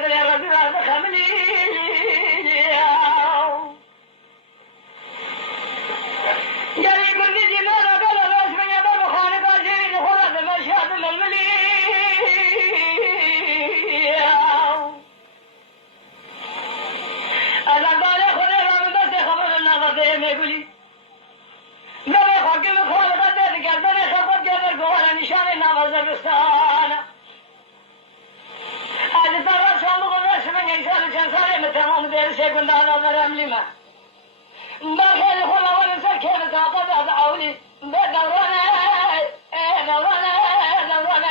قدر يا رجل هذا خملي يلي كل جنانا قال باش من يبر خانق عشرين خلق مشهد الململي أنا قال خلق من بس خبر النظر ده يقولي ملي خاكم خالق ده قلبنا خبر جبر قوانا نشان نواز الرستانة هذه ترى شامل قدرس من ينشان شنساري متمام دير سيكون دانا ورملي ما ما خير خلا ولا سكينة تعطى أولي بدورنا دورنا دورنا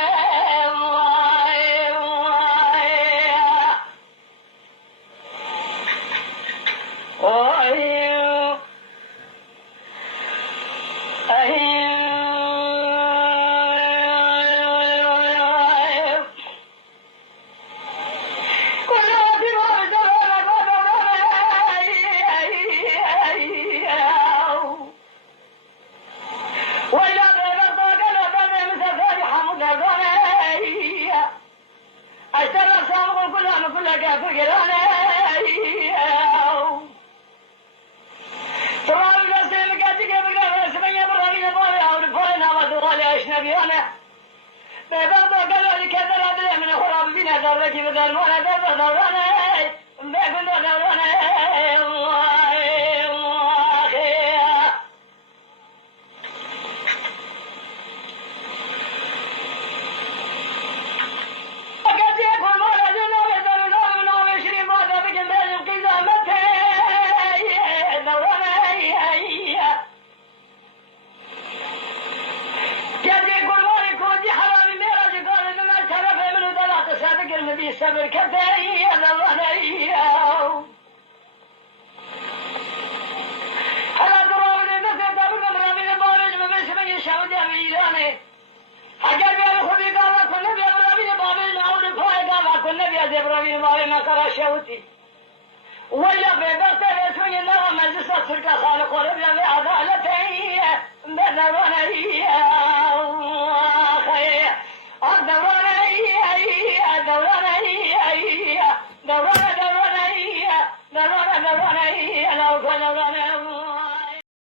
واي واي صبر كفاية ضرنيا على ضروري مثل دبل مرامي البارج بمسمي شاود أميراني حجر بيا خبي قال كل نبي مرامي بابل نعود فاي قال كل نبي زبرامي بابل ما كرا شوتي ولا بيبرت بسمي الله مجلس الشركة خالق ورب لي عدالتي بدرنا